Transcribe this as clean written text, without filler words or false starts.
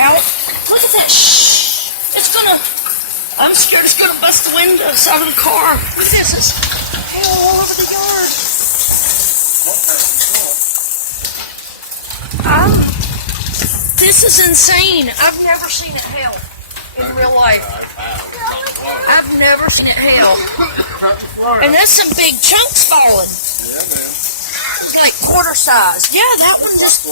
out. Look at that. Shh. It's gonna, I'm scared it's gonna bust the windows out of the car. Look at this. It's hail all over the yard. This is insane. I've never seen it hail in real life. I've never seen it hail. And that's some big chunks falling. Yeah, man. Like quarter size. Yeah, that one just...